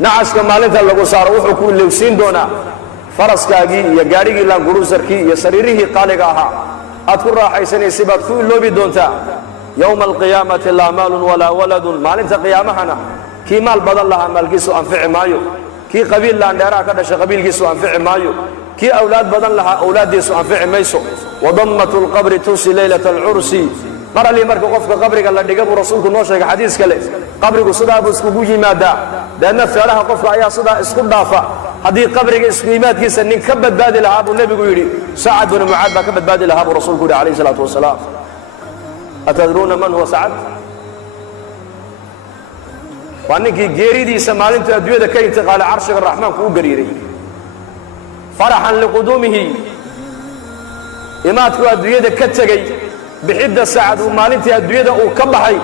nacaska maalinta lagu saaro wuxuu ku ilowsiin doonaa faraskaagii iyo gaarigii laanguruusarkii iyo sariirihii qaaliga ahaa aad ku raaxaysanaysay baad ku iloobi doontaa yowma alqiyaamati laa maalun walaa waladun maalinta qiyaamahana kii maal badan lahaa maalkiisu anfici maayo kii qabiil laandheeraha ka dhashay qabiilkiisu anfici maayo kii awlaad badan lahaa awlaaddiisu anfici mayso wadammatu lqabri tunsi leylata alcursi mar allii marka qofka qabriga la dhiga buu rasuulku noo sheegay xadiis kale qabrigu sidaa buu iskugu yimaadaa deedna feelaha qofka ayaa sidaa isku dhaafa haddii qabriga isku yimaadkiisa nin ka badbaadi lahaa buu nebigu yidhi sacad binu mucaad baa ka badbaadi lahaa buu rasuulku yidhi calayhi salaatu wasalaam atadruuna man huwa sacad waa ninkii geeridiisa maalintuu adduunyada ka intiqaalay carshiga raxmaanku u gariiray faraxan liquduumihi imaadku adduunyada ka tegey bixidda sacad uu maalintii adduunyada uu ka baxay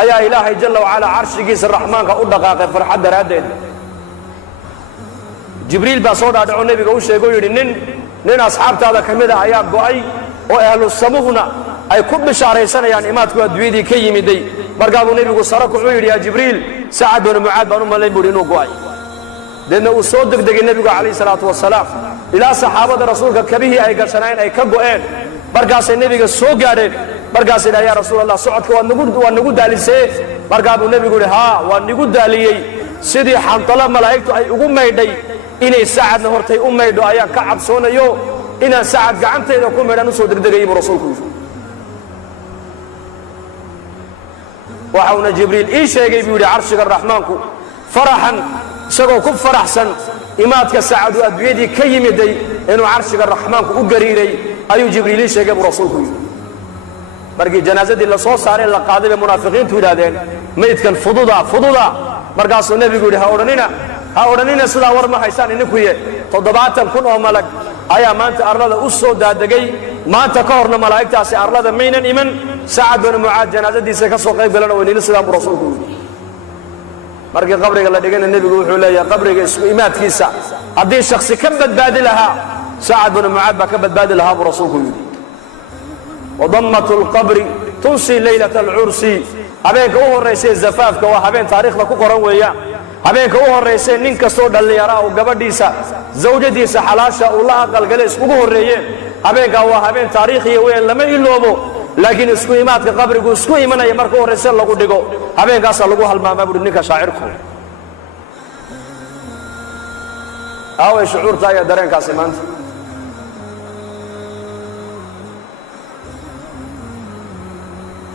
ayaa ilaahay jalla wacalaa carshigiisa raxmaanka u dhaqaaqay farxad daraaddeed jibriil baa soo dhaadhaco nebiga u sheegay oo yidhi nin asxaabtaada ka mid a ayaa go'ay oo ahlu samuhna ay ku bishaaraysanayaan imaadku adduunyadii ka yimiday markaa buu nebigu sara kuxuu yidhi yaa jibriil sacad binu mucaad baan u malayn buu yidhi inuu go'ay deedna uu soo degdegay nebigu calayhi salaatu wasalaam ilaa saxaabada rasuulka kabihii ay gashanayn ay ka go'een markaasay nebiga soo gaadheen markaasay dhaha yaa rasuul allah socodka waa nagu daalisee markaa buu nebigu yidhi haa waa nigu daaliyey sidii xantalo malaa'igtu ay ugu maydhay inay sacadna hortay u maydho ayaan ka cabsoonayo inaan sacad gacantayda ku maydhaan u soo degdegayay buu rasuulku yidhi waxauna jibriil ii sheegay buu yidhi carshiga raxmaanku faraxan isagoo ku faraxsan imaadka sacadu adduunyadii ka yimiday inuu carshiga raxmaanku u gariiray ayuu jibriil ii sheegay buu rasuulku yidhi markii janaasadii la soo saaray la qaaday bay munaafiqiintu yidhaahdeen maydkan fududa markaasuu nebigu yidhi ha odhanina sidaa war ma haysaan idinkuye 70,000 oo malag ayaa maanta arlada u soo daadegay maanta ka horna malaa'igtaasi arlada maynan iman sacad binu mucaad janaasadiisa ka soo qayb galana weynina sidaa buu rasuulku yidhi markii qabriga la dhigana nebigu wuxuu leeyahay qabriga isku imaadkiisa haddii shakhsi ka badbaadi lahaa sacad binu mucaad baa ka badbaadi lahaa buu rasuulku yidhi wadammatu lqabri tunsi leylata alcursi habeenka u horraysay zafaafka waa habeen taariikhda ku qoran weeyaan habeenka u horraysay nin kastoo dhallinyaraa uu gabadhiisa zawjadiisa xalaasha uu la aqalgalay iskugu horreeyeen habeenkaa waa habeen taariikhiya weeyaan lama iloobo laakiin isku imaadka qabrigu isku imanaya marka u horrayse lagu dhigo habeenkaasaa lagu halmaamaa buuhi ninka shaacirku aaway shucuurta ayaa dareenkaasi maanta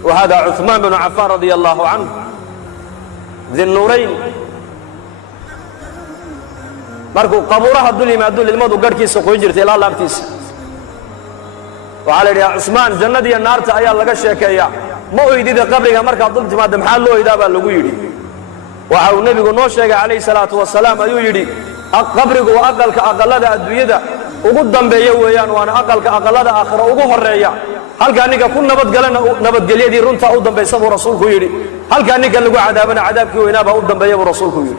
وهذا عثمان بن عفان رضي الله عنه ذي النورين markuu qabuuraha dul yimaado ilmadu garhkiisa qoyn jirtay ilaa laabtiisa waxaa la yidhi yaa cusmaan jannada iyo naarta ayaa laga sheekeeyaa ma oydida qabriga markaad dul timaadda maxaa loo oydaa baa lagu yidhi waxa uu nebigu noo sheegay calayhi salaatu wasalaam ayuu yidhi qabrigu waa aqalka aqallada adduunyada ugu dambeeya weeyaan waana aqalka aqallada aakhira ugu horreeya halkaa ninka ku nabadgalana nabadgelyadii runtaa u dambaysa buu rasuulku yidhi halkaa ninka lagu cadaabana cadaabkii weynaa baa u dambeeya buu rasuulku yidhi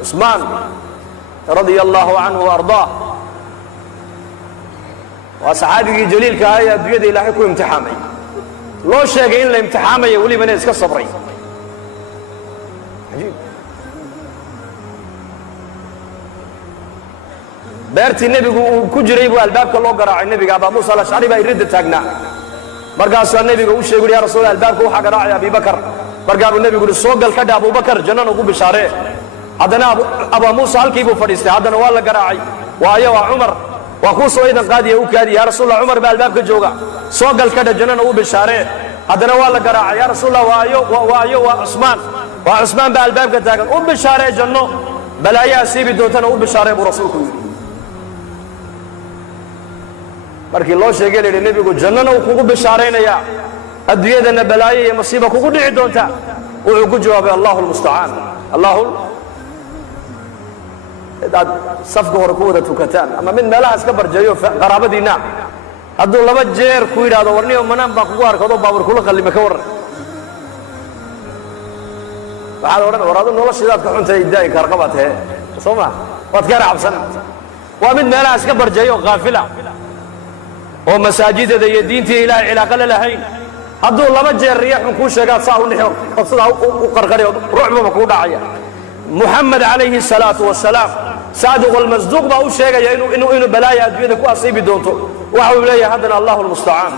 عثمان رضي الله عنه وأرضاه وصحابي جليل كهاية بيد إلهي كو امتحامي لو شيء إلا امتحامي ولي من يسكى الصبري عجيب beertii nebigu uu ku jiray buu albaabka loo garaacay nebiga Abu Musa al-Ash'ari baa irid taagnaa markaasuu nebigu u sheegay yaa rasuul albaabka waxa garaacay Abi Bakar markaasuu nebigu soo gal ka dhaab Abu Bakar jannada ugu bishaaree haddana Abu Musa halkii buu fadhiistay haddana waa la garaacay waayo waa Umar waa ku soo idan qaadiye u kaadi yaa rasuul Umar baa albaabka jooga soo gal ka dhaab jannada ugu bishaaree haddana waa la garaacay yaa rasuul waayo waa Usmaan baa albaabka taagan u bishaaree janno balaayaa siibi doontana u bishaaree buu rasuulku yiri markii loo sheegay leeyahay nabigu jannana uu kugu bishaaraynaya adduunyadana balaayo iyo masiibo kugu dhici doonta wuxuu ku jawaabay Allahu musta'an safka hore ku wada tukataan ama mid meelaha iska barjeeyo qaraabadiina hadduu laba jeer ku yidhaahdo warniyo manaan baa kugu arkado baabur kula qallima ka warran waxaad odhan war adu noloshidaad ka xuntay daa'i karqabaad hee soo ma waad ka raacabsan waa mid meelaha iska barjeeyo qaafila oo masaajidada iyo diintii ilaahay cilaaqa la lahayn hadduu laba jeer riixun kuu sheegaad saa u nixo oo sidaa u qarqariyo ruuxbaba kuu dhacaya محمد عليه الصلاة والسلام صادق والمصدوق ما هو شيء إنه بلايا أدوية كو أصيب دونته وهو بلايا هذا الله المستعان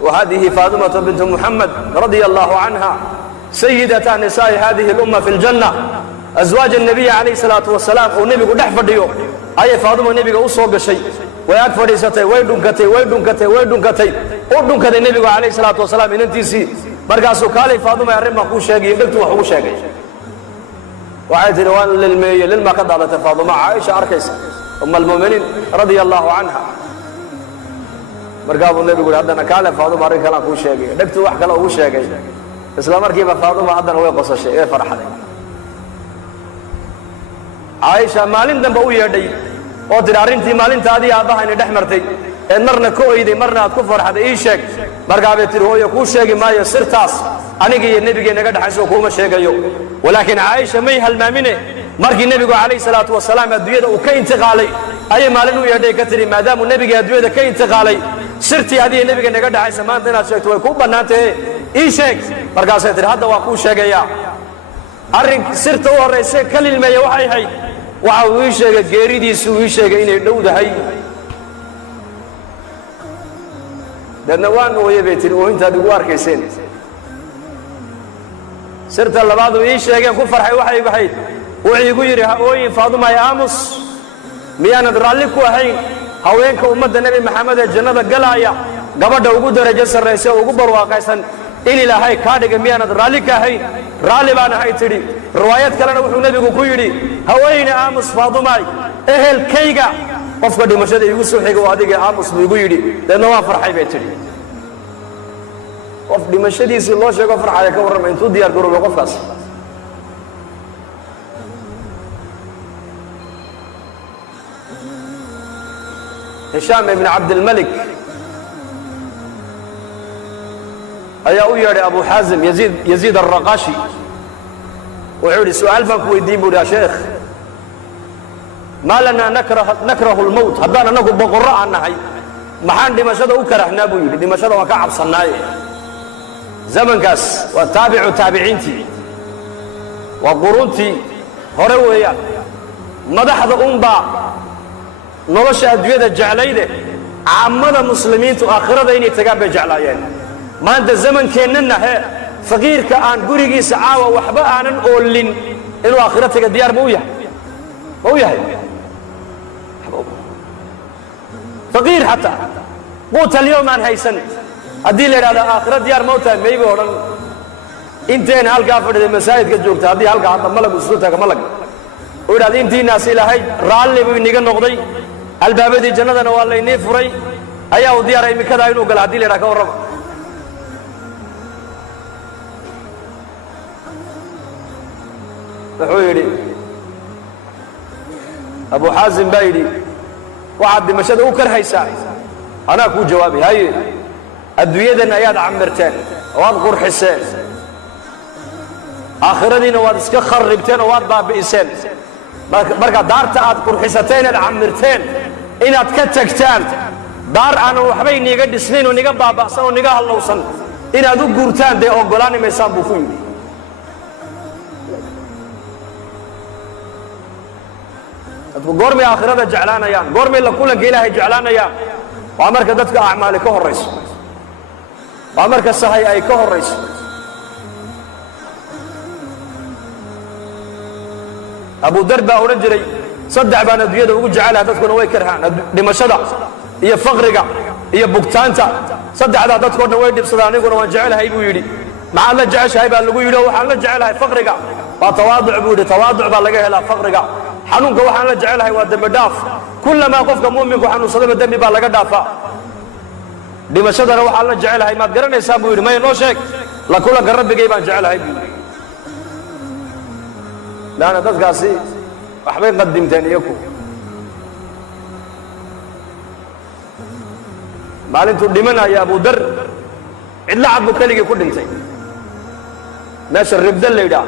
وهذه فاطمة بنت محمد رضي الله عنها سيدة نساء هذه الأمة في الجنة أزواج النبي عليه الصلاة والسلام والنبي قد احفر ديو أي فاطمة النبي أصوب شيء ويكفر يستي ويدنكتي ويدنكتي ويدنكتي ودنكتي النبي عليه الصلاة والسلام إن انتيسي مركاسو كالي فاطمة يرمى كو شاقي يدكتو وحو شاقي وعيد روان للمية للما قد عدت فاطمة عائشة أركيس أم المؤمنين رضي الله عنها مركابو النبي يقول هذا كالي فاطمة ريك لها كو شاقي يدكتو وحكا له كو شاقي إسلام مركبة فاطمة هذا هو قصة شيء إيه فرح عليه عائشة مالين دنبا ويردي oo diraarintii maalintaadii aabaha inay dhex martay ee marna ku oyday marna aad ku farxaday ii sheeg markaa bay tiri hooyo kuu sheegi maayo sirtaas aniga iyo nebiga naga dhaxayso kuma sheegayo walaakin Aisha may halmaamine markii nebigu calayhi salaatu wasalaam adduunyada uu ka intiqaalay ayay maalin u yeedhay ka tiri maadaama nebiga adduunyada ka intiqaalay sirtii adii nebiga naga dhaxayso maanta inaad sheegto way ku banaantay ii sheeg markaasay tiri hadda waa kuu sheegaya arrin sirta u horeysay kalilmeeyo waxay ahayd waxa uu sheegay geeridiisu uu sheegay inay dhowdahay dadna waan ooyay beetir oo inta adigu arkayseen sirta labaad uu sheegay ku farxay waxay ahayd wuxuu igu yiri ha ooyin Faaduma ya Amus miyaan raalli ku ahayn haweenka ummadda nabi maxamed ee jannada galaya gabadha ugu darajo sareysa ugu barwaaqaysan in ilaahay ka dhigay miyaan raalli ka ahayn raalli baan ahay tiri riwaayad kalena wuxuu nabigu ku yiri haweeney Aamus Faaduma ehelkayga qofka dhimashada igu soo xigay oo adiga Aamus buu igu yiri dadna waa farxay bay tiri qof dhimashadiisa loo sheego farxaya ka warramay intuu diyaar garoobo qofkaas هشام بن عبد الملك أيا ويا أبو حازم يزيد الرقاشي وعودي سؤال بك ويديبوا يا شيخ ما لنا نكره الموت هدانا نقول بقراء عنا هاي محان دمشق وكرهنا بيقول دمشق وكعب صناعي زمن كاس وتابع تابعينتي وقرونتي هرويا مدحض أمبا nolosha adduunyada jeclayde caamada muslimiintu aakhirada inay tagaan bay jeclaayeen maanta zamankeenna faqiirka aan gurigiisa caawa waxba aanan oolin inuu aakhirada taga diyaar ma u yahay faqiir hatta quuta اليوم aan haysan hadii la yiraahdo aakhirada diyaar ma u tahay maybe oran inteen halka fadhiday masaajidka joogta hadii halka hadda malag soo taga malag oo yiraahdo intiinaas ilaahay raalli buu inaga noqday albaabadii jannadana waa la inii furay ayaa u diyaaray imikada inuu gal hadii la ka warramo wuxuu yiri Abu Hazim baydi waxa dimashada u karhaysaa ana ku jawaabi hay adduunyadan ayaad camirteen waad qurxiseen aakhiradiina waad iska kharibteen oo waad baabi'iseen marka daarta aad qurxisateen aad camirteen inaad ka tagtaan daar aan waxba iniga dhisnayn oo niga baaba'san oo niga halowsan inaad u guurtaan de ogolaanimaysaan buu ku yiri dadku goormay aakhirada jeclaanayaan goormay la kulanka ilaahay jeclaanayaan waa marka dadka acmaali ka horeyso waa marka sahay ay ka horeyso أبو دربة ورجلي صدق بان الدنيا وجود جعلها تذكر نوي كرهان دمشقة هي فقرقة هي بوكتانتا صدق على تذكر نوي بصداني يقولون جعلها يبويلي مع الله جعش هاي بالويلي وحنا جعلها فقرقة وتواضع بود تواضع بالجاه لا فقرقة حنونك وحنا جعلها ودم داف كلما قفك مؤمن وحنا صدق الدم بالجاه دافا دمشقة وحنا جعلها ما تقرن يسابويلي ما ينوشك la kulanka rabbigay baan jecelahay buu laana dadkaasi waxbay qadimteen iyagu maalintuu dhimanaya Abu Dar cidla cad buu keligii ku dhintay meesha ribda leeyda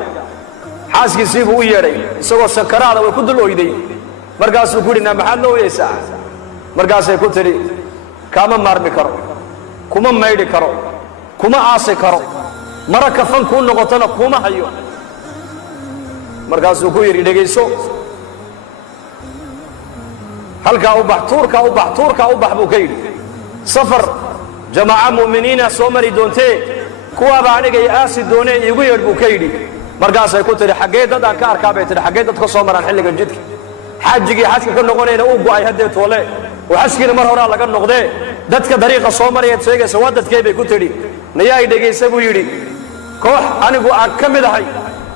xaaskiisii buu u yeedhay isagoo sakaraada way ku dul ooyday markaasuu ku dhina maxaad loo yeesaa markaasay ku tiri kama maarmi karo kuma maydhi karo kuma aasi karo mara kafan ku noqotana kuma hayo markaasuu ku yiri dhageyso halka u bax tuurka u bax buu ka yiri safar jamaaca muuminiina soo mari doontee kuwa baa aniga aasi doonay igu yeedh buu ka yiri markaasay ku tiri xagee dad aan ka arkaa bay tiri xagee dad ka soo maraan xilliga jidka xajigi xajka ka noqonayna uu go'ay hadee toole وحشكنا مرة هنا لقى النقدة دتك طريقة صومرية تسويق سوادت كيف يكتري نياي دقي سبوا يري كوح أنا جو أكمل هاي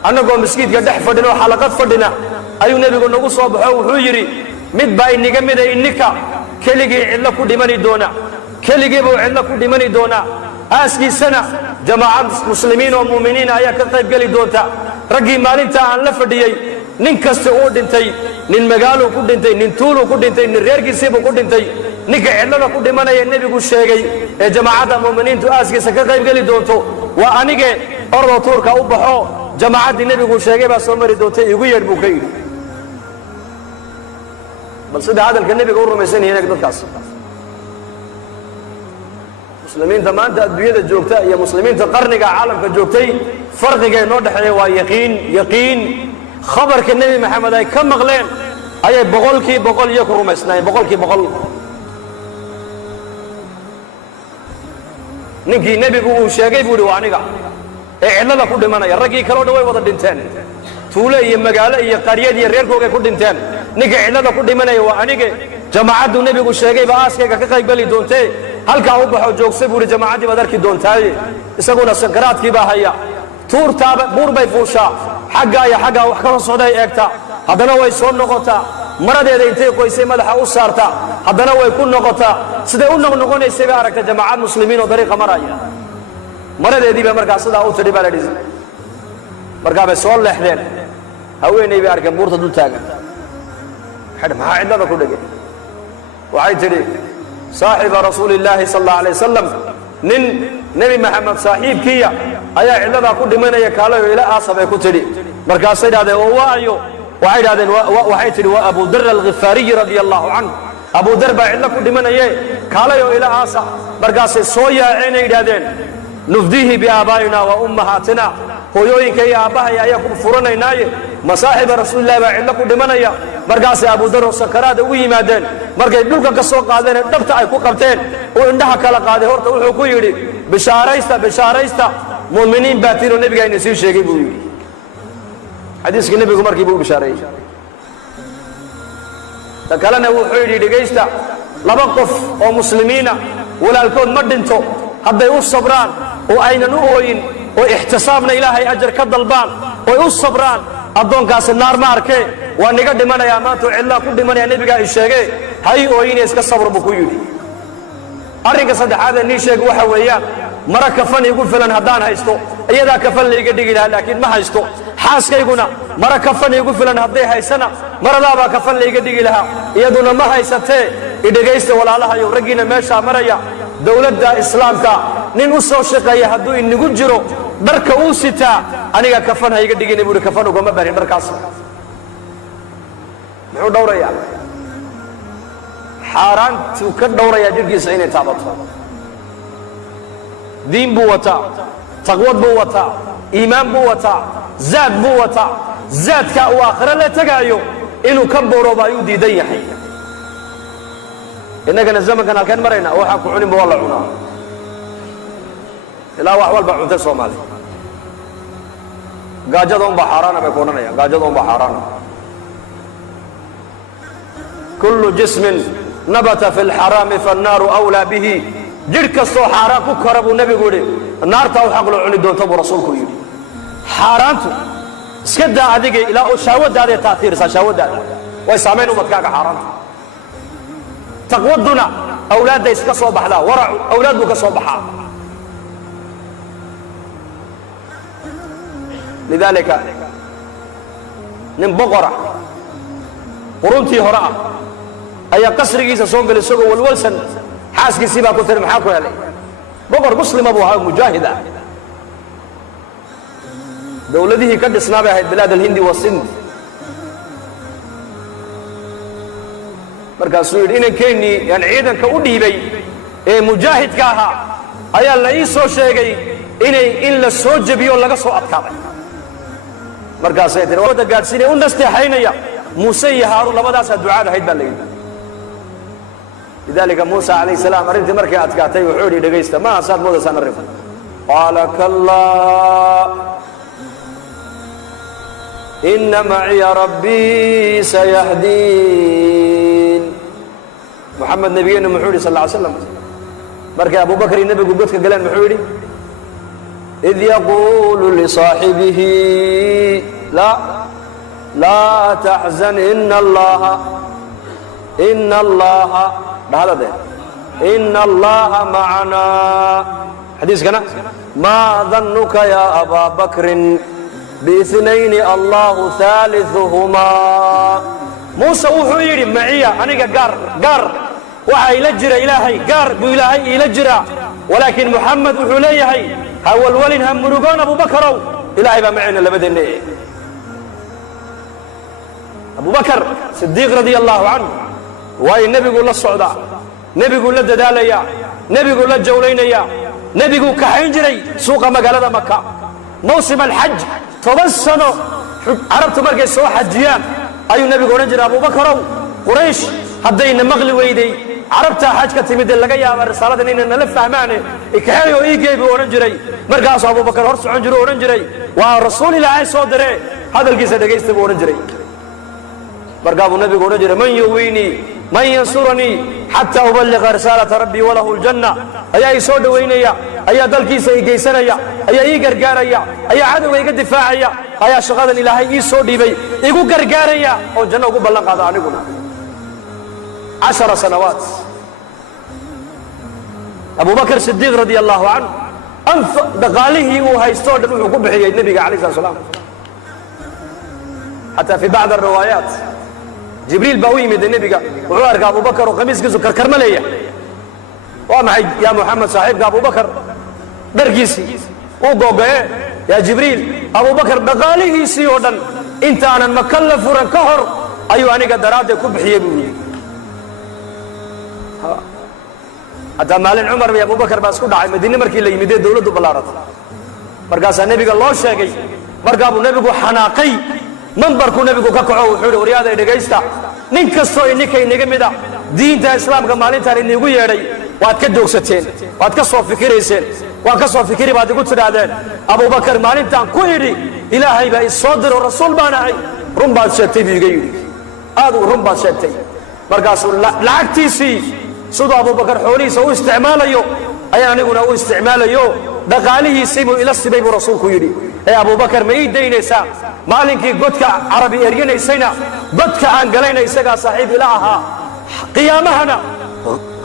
أنا جو مسجد قد حفظنا وحلقات فردنا أيو نبي قلنا جو صباح وحجري مد باي نجمد إنك كلجي إلا كل دماني دونا كلجي بو إلا كل دماني دونا أسكي سنة جماعة مسلمين ومؤمنين أيا كتيب قالي دونتا رجي مالين تا عن لفرديي ننكست أودنتي nin magaalo ku dhintay nin tuulo ku dhintay nin reerkiisiiba ku dhintay ninka cidlada ku dhimanaya nabigu sheegay ee jamaacada muuminiintu aaskiisa ka qayb gali doonto waa anige ordo tuurka u baxo jamaacadii nabigu sheegay baa soo mari doonta igu yeedh buu ka yiri bal sida hadalka nabiga u rumaysan yahay dadkaas muslimiinta maanta adduunyada joogta iyo muslimiinta qarniga caalamka joogtay farqiga noo dhaxeeya waa yaqiin خبرك النبي محمد أي كم مغلين أي بقول يكرم إسناي بقول نجي نبي بقول شاقي بقول وعنيقا إعلان لك كل منا يرقي كلو دوي وضد دنتين تولا يمجال يقرية يرير كوجا كل دنتين نجي إعلان لك كل منا وعنيقا جماعة النبي بقول شاقي بأسكي كقاي بلي دونتي هل كأوب حجوك سبوري جماعة بدر كي دونتاي يسقون السكرات كي بهايا تور تاب بور بيفوشا حقا وحكا صداي ايغتا hadana way soo noqotaa maradeeda intay qoysay madaxa u saarta hadana way ku noqotaa sidee u noqonaysay ba aragta jamaacad muslimiin oo dariiqa maraya maradeedii ba markaa sida u tiri baladis markaa bay soo leexdeen haweenay bay arkeen buurta dul taagan xad ma cidada ku dhigay waxay tiri saaxiba rasuulillaahi sallallahu alayhi wasallam nin nabi maxamed saaxiibkiya ayaa cidada ku dhimanaya kaalayo ila aasabay ku tiri markaasay dhaadeen oo waayo waxay dhaadeen waxay tiri waa Abu Dar al-Ghifari radiyallahu anhu Abu Dar baa cidla ku dhimanaya kaalayo ila aasa markaasay soo yaaceen dhaadeen nufdihi bi abaayina wa ummahatina hooyooyinka iyo aabahay ayaa ku furanaynaaye masaaxiba rasuulullaahi baa cidla ku dhimanaya markaasay Abu Dar oo sakaraad ugu yimaadeen markay dhulka ka soo qaadeen dhabta ay ku qabteen oo indhaha kala qaaday horta wuxuu ku yiri bishaaraysta muuminiin baatino nabiga inuu sii sheegay buu yiri xadiiska nabigu markii buu bishaaray takalana wuxuu yiri dhageysta laba qof oo muslimiina walaalkood ma dhinto hadday u sabraan oo aynan u ooyin oo ihtisaabna ilaahay ajar ka dalbaan oo u sabraan adoonkaas naar ma arkay waa niga dhimanaya maanta cilla ku dhimanaya nabiga ay sheegay hay ooyin iska sabr buu ku yiri arrinka saddexaad ee sheeg waxa weeyaan mara kafan igu filan hadaan haysto iyada kafan la iga dhigi lahaa laakiin ma haysto xaaskayguna mara kafan igu filan haday haysana maradaaba kafan la iga dhigi lahaa iyaduna ma haysatee idageysta walaalaha iyo ragina meesha maraya dawladda islaamka nin u soo shaqeeya haduu inagu jiro dharka uu sitaa aniga kafan ha iga dhigin buu kafan uga ma barin dharkaas muxuu dhowraya xaaraantu ka dhowraya jirkiisa inay taabato diin buu wataa taqwad buu wataa iimaan buu wataa zaad buu wataa zaadka uu aakhira la tagaayo inuu ka boorooba ayuu diidan yahay innagana zamankan halkan marayna waxa ku cunin wala cunaa ilaa wax walba cunta Soomaali gaajada un baxarana bay koonanayaan gaajada un baxarana kullu jismin nabata fil haram fan-nar awla bihi jirka soo xaraam ku karabu nabigu yiri naarta uu xaq loo cuni doonto buu rasuulku yiri xaraantu iska daa adiga ilaa oo shaawadaada taatiirsa shaawadaada way saameyn umadkaaga xaraanta taqwaduna awlaada iska soo baxda warac awlaadu ka soo baxaa لذلك نبقرة قرنتي هراء أي قصر جيسا سوق للسوق والولسن حاسك سيبا كثير محاكو علي بقر مسلم أبوها مجاهدة دولته قد صنابها بلاد الهند والسند markaas uu yiri inankeeni yan ciidanka u dhiibay ee mujaahidka ahaa ayaa la ii soo sheegay in la soo jabiyo laga soo adkaaday markaas ay tirada wada gaarsiinay u nasteexaynaya Muuse iyo Haaruun labadaas ducaad ahayd baa leeyahay lidalika Muuse alayhi salaam arintii markay adkaatay wuxuu yiri dhageysta ma asaad moodaysan arrin qala kalla inna ma'iya rabbi sayahdin محمد نبينا محمد صلى الله عليه وسلم بركة أبو بكر النبي قبضك قلان محمد إذ يقول لصاحبه لا تحزن إن الله بهذا ده إن الله معنا حديث كنا ما ظنك يا أبا بكر باثنين الله ثالثهما موسى وحيري معي أنا قار وحي لجرى إلهي قار بإلهي لجرى ولكن محمد وحليه هو الولين هم مرقون أبو بكر إلهي بمعنا لبدن أبو بكر صديق رضي الله عنه وهي النبي يقول للصعداء نبي يقول للددالية نبي يقول للجولينية نبي يقول كحنجري سوق مقالة مكة موسم الحج تبسنوا عربت مركز سوى حجيان أي النبي قول نجري أبو بكر قريش هدينا مغلي ويدي عربتها حاج كتمد اللقيا بالرسالة إننا نلف فهمانه إكحالي وإيجابي ورنجري مرقاس أبو بكر هرس عنجري ورنجري ورسول الله صدره هذا القصة دقيست ورنجري مرقاب النبي قول نجري من يويني من ينصرني حتى أبلغ رسالة ربي وله الجنة أي يسود وينيا أي دلكيس يجيسنيا أي يقرقاريا أي عدو يقدفاعيا أي شغال الإلهي يسود بي يقول قرقاريا أو جنة يقول بلغ هذا عنقنا 10 سنوات أبو بكر الصديق رضي الله عنه أنفق دقاله وهيستود وحكم بحيي النبي عليه الصلاة والسلام حتى في بعض الروايات جبريل باوي من النبي وعارك أبو بكر وقميص كيسو كرملية ومعي يا محمد صاحب أبو بكر درقيسي وقوقه يا جبريل أبو بكر دقاله سيودا انت أنا مكلف ورنكهر أيوة أنا قدراتي كب بحيي حتى مالين عمر يا أبو بكر باسكو دعي مدينة مركي اللي يمدي دولة بلارت مرقاسا النبي قال الله شاقي مرقابو النبي حناقي منبركو النبي كاكعو وحولي ورياضة يدقيستا ننكسو إنكي نقمدا دين تا إسلام كمالين تاري نيقو ياري واتكدوك ستين واتكسو فكري سين واتكسو فكري بعد قلت سدادين أبو بكر مالين تان كويري إلهي بأي صدر والرسول باناي رمبات شاتي بيقيري هذا رمبات شاتي مرقاسو لعكتيسي سيدو أبو بكر حوليس هو استعماله أي أنا أقول هو استعماله دقاله يسيبه إلى السبيب رسولك يري أي أبو بكر ما يدين يسا مالك قدك عربي أرينا يسينا قدك أنقلينا يسقى صاحب إلهها قيامهنا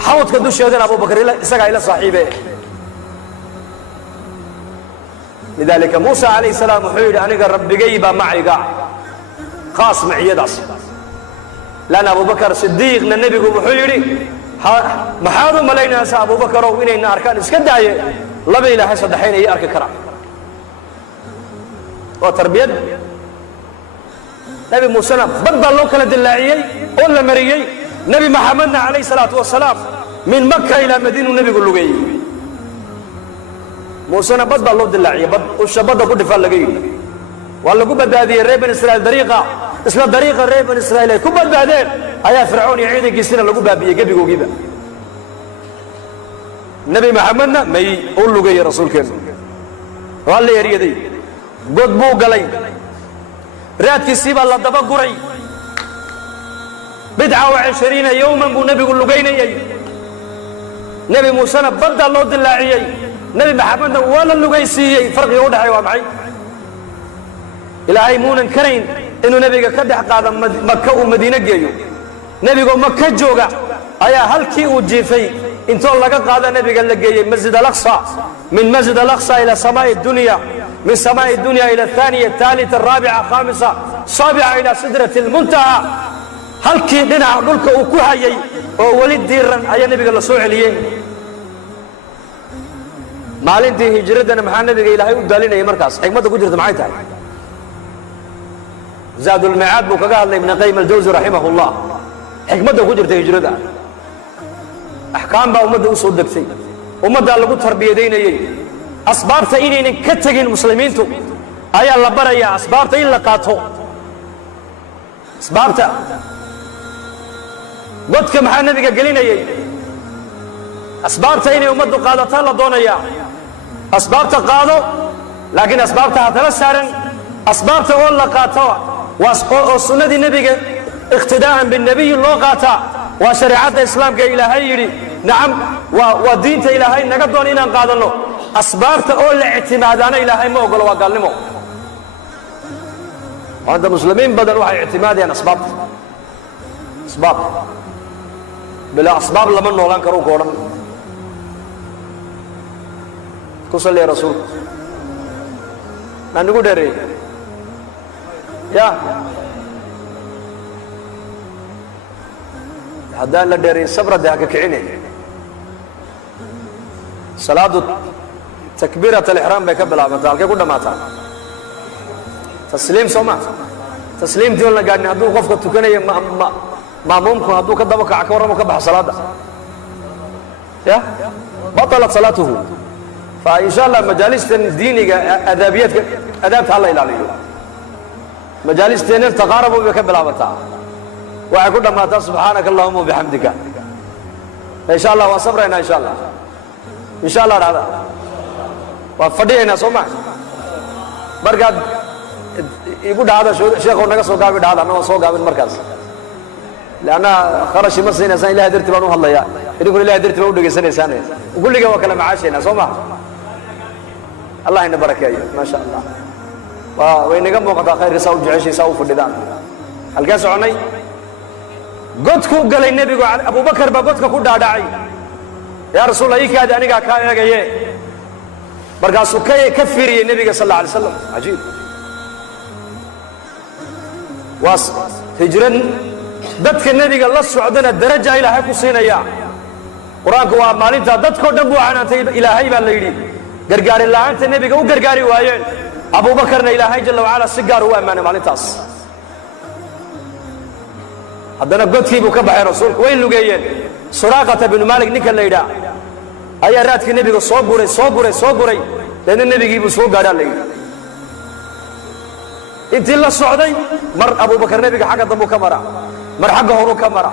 حوض كدوش يدين أبو بكر يسقى إلى صاحبه لذلك موسى عليه السلام حيري أنا قال ربي قيبا معي قاع خاص معي يدعس لأن أبو بكر صديق النبي قول حيري محاضر ملينا سا أبو بكر وإننا أركان اسكداية لبي إلى حسد حين يأرك كرام وتربية نبي موسى بدل لو كلا دلاعيي ولا مريي نبي محمد عليه الصلاة والسلام من مكة إلى مدينة النبي يقول له جاي موسى بدل لو دلاعيي والشباب كل فعل جاي والله كبد هذه الريب بن إسرائيل طريقة إسلام طريقة الريب بن إسرائيل كبد بعدين أيا فرعون يعيدك يصير له كبد بيجيبه وجيبه النبي محمدنا ما يقول له جاي رسول كذا والله يريدي قد بو قلي رات كسيب الله دبا قري 29 يوما بو نبي يقول له جاي نبي موسى بدل الله دلاعي نبي محمدنا ولا له جاي سي فرق يوضح يا معي إلهي مونا كرين إنه نبيك كدح قادم مكة ومدينة جيو نبيك مكة جوجا أيا هل كي وجيفي إنتو الله قاد نبيك اللي جاي مسجد الأقصى من مسجد الأقصى إلى سماء الدنيا من سماء الدنيا إلى الثانية الثالثة الرابعة الخامسة السابعة إلى سدرة المنتهى هل كي لنا نلك وكهي وولد ديرا أي نبي الله سوء عليه maalintii hijradana maxaa nabiga ilaahay u daalinayay markaas xigmada ku jirta maxay tahay zaadul maad buu kaga hadlay ibn qayyim al-jawzi rahimahullah xigmada ku jirta hijrada ahkaam ba ummadda u soo degtay ummadda lagu tarbiyadeynayay asbaabta inaynan ka tagin muslimiintu ayaa la barayaa asbaabta in la qaato asbaabta dadka maxaa nabiga gelinayay asbaabta inay ummaddu qaadataan la doonayaa asbaabta qaado laakiin asbaabta hadala saaran asbaabta oo la qaato waa sunnadii nabiga iqtidaa'an binnabiy loo qaataa waa shariicada islaamka ilaahay yidhi nacam waa diinta ilaahay naga doon inaan qaadano asbaabta oo la ictimaadaana ilaahay ma ogolo waa gaalnimo wanda muslimiin badan waxay ictimaadayaan asbaabta asbaab bila asbaab lama noolaan karo ku odhan كصلي رسول ما نقول دري يا هذا لا دري صبر ده كعينه صلاة تكبيرة الإحرام بكبل عمتها كل ما تعال تسليم سما تسليم دي ولا قاعد نهدو قفك تكني ما ممكن هدو كذا بكع كورة مكبح صلاة يا بطلت صلاته فإن شاء الله مجالس دينية أدبيات أدبت الله إلى عليه مجالس تنين تقاربوا بكبل عمتها وأقول لما سبحانك اللهم وبحمدك إن شاء الله وصبرنا إن شاء الله إن شاء الله هذا وفدينا سمع مركز يقول هذا شيخ ونقص سوقا بيد هذا أنا سوقا بالمركز لأن خرج مسنا سنة لا درت بنو الله يا يقول لا درت بنو دقي سنة وقول لي وكلام معاشنا سمع الله إنه بركة ما شاء الله وين نجمع وقت خير يسوي جعش يسوي في الدان الجالس عني قدك قال النبي أبو بكر بقدك كود داعي يا رسول الله يكاد أنا كان جاي برجع سكاي كفر النبي صلى الله عليه وسلم عجيب واس هجرا دتك النبي قال الله سعدنا الدرجة إلى هاي كوسينا يا قرآن كوا مالين دتك دبوا عنا إلى هاي بالليل قرقاري الله أنت النبي قو قرقاري وايين أبو بكر إلى هاي جل وعلا سجار هو أمانة مالين تاس هذا نقول كيف وكبح رسول وين لو جايين سراقة بن مالك نكل ليدا أي رات النبي قو صبري لأن النبي يجيب سوق قال لي أنت الله السعودي مر أبو بكر النبي حق ضبو كاميرا مر حق هرو كاميرا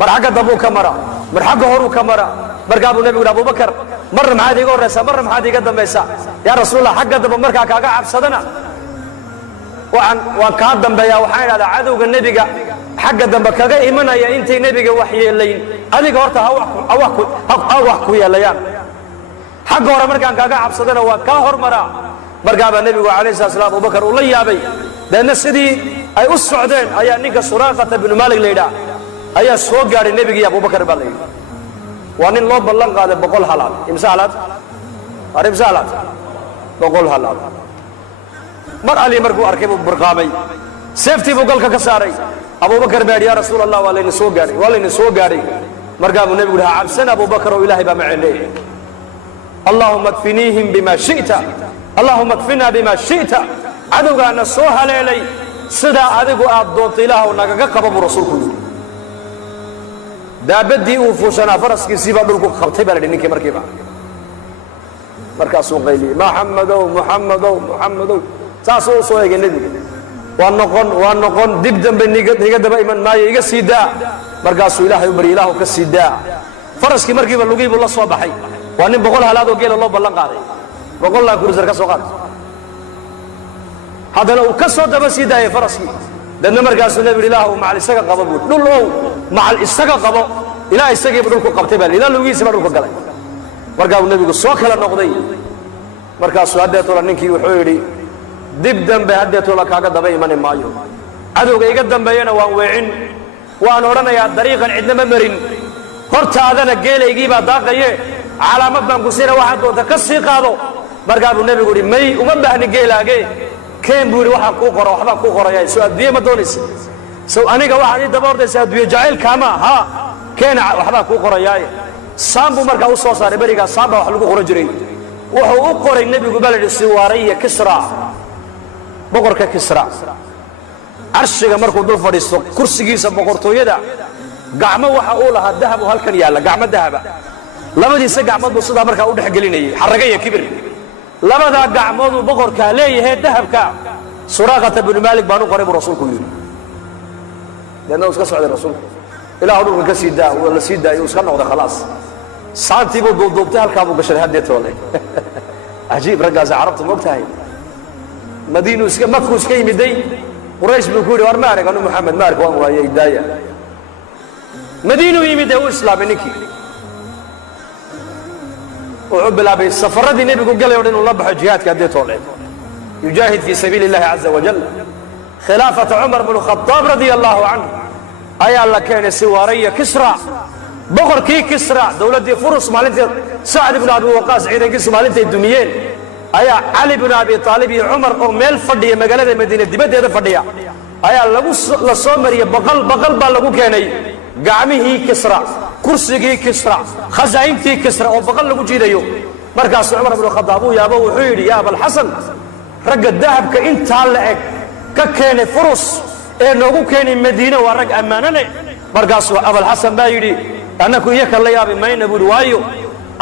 مر حق ضبو كاميرا مر حق هرو كاميرا مرقابو النبي يقول أبو بكر مر محادي يقول رسا مر محادي قدم بيسا يا رسول الله حق ضبو مركا كاقا عبصدنا وان كادم بيا وحين على عدو النبي حق ضبو كاقا إيمانا يا انتي نبي وحي الليل أذيك هورتا هواكو يا ليان حق هورا مركا كاقا عبصدنا وكاهر مرا مرقاب النبي عليه الصلاة والسلام أبو بكر والله يا بي لأن السدي أي السعودين أي نيكا سراقة بن مالك ليدا أي سوق قال النبي يا أبو بكر بالله وأن الله بلغ هذا بقول حلال إمسالات عارف إمسالات بقول حلال مر علي مركو أركب برقامي سيفتي بقول كساري أبو بكر بعد يا رسول الله ولا نسوق قاري مرقام النبي يقول عبسنا أبو بكر وإلهي بمعنى اللهم اكفنيهم بما شئت اللهم اكفنا بما شئت عدوك أن الصوها ليلي سدا عدوك أدوت إله ونقاق قبب رسولك دا بدي وفوشنا فرس كسيبا دولكو خبطيبا لدينك مركبا مركز قيلي محمدو ساسو سويق النبي وانقون دب دم بنيقا دبا إيمان ماي إيقا سيدا مركز إله يبري إله كسيدا فرس كي مركبا لقيب الله صوابحي وانين بقول هلادو قيل الله بلان قاري بقول الله كورزر كسو قاري هذا لو كسو دبا سيدا فرسكي لأن مركز النبي إله مع الإساقة قببون نقول مع الإساقة قبب إله إساقة بدلكو قبتبال إله لوغيسي بدلكو قلع مركز النبي قل سوكلا نقضي مركز هديتو لنكي وحويري دب دنبه هديتو لكاقا دبا إيمان مايو عدوك إيقا دنبينا وانوعين وانورانا يا طريقا عندما مرين هرتا هذانا قيل إيقيبا داقايه على مبان قسينا واحد وتكسي قادو markaa buu nebigu yidhi may uma baahni geelaage keen buu yidhi waxaan kuu qoro waxbaan kuu qorayaa soo adduunye ma doonaysa sow aniga waxaad ii daba ordaysa adduunye jacaylkaama haa keena waxbaan kuu qorayaaye saan buu markaa u soo saaray berigaa saan baa wax lagu qoran jiray wuxuu u qoray nebigu baa la yidhi siwaaraya kisra boqorka kisra carshiga markuu dul fadhiisto kursigiisa boqortooyada gacmo waxa uu lahaa dahab oo halkan yaalla gacmo dahaba labadiisa gacmood buu sidaa markaa u dhex gelinayay xarraga iyo kibir labadaa gacmood uu boqorkaa leeyahay dahabka suraaqata binu maalik baan u qoray buu rasuulku yidhi deedna uu iska socday rasuulku ilaahu dhulka ka sii daa waa la sii daayay uu iska noqday khalaas saantii buu duubduubtay halkaa buu gashaday haddeetoole cajiib raggaasi carabta ma og tahay madiinuu iska makuu iska yimiday quraysh buu ku yidhi war ma arag anu maxamed ma arag waan waaye idaaya madiinuu yimid ee u islaamay ninkii wuxuu bilaabay safaradii nebigu galay o dhan inuu la baxo jihaadka haddee toole yujaahid fii sabiili illahi caza wajal khilaafata cumar bnu khadaab radia allahu canhu ayaa la keenay siwaaraya kisra boqorkii kisra dowladdii furus maalintii sacd ibnu abi waqaas ciidankiisu maalintay dumiyeen ayaa cali bnu abi aalib iyo cumar oo meel fadhiya magaalada madiine dibaddeeda fadhiya ayaa la soo mariyey baqal baa lagu keenay gacmihii kisra kursigii kisra khasaa'intii kisra oo baqal lagu jiidayo markaasuu cumar bnu khadaab uu yaabo wuxuu yidhi yaa abalxasan ragga dahabka intaa la eg ka keenay furus ee noogu keenay madiine waa rag ammaano leh markaasuu abalxasan baa yidhi annaku iyo kan la yaabi mayna buuhi waayo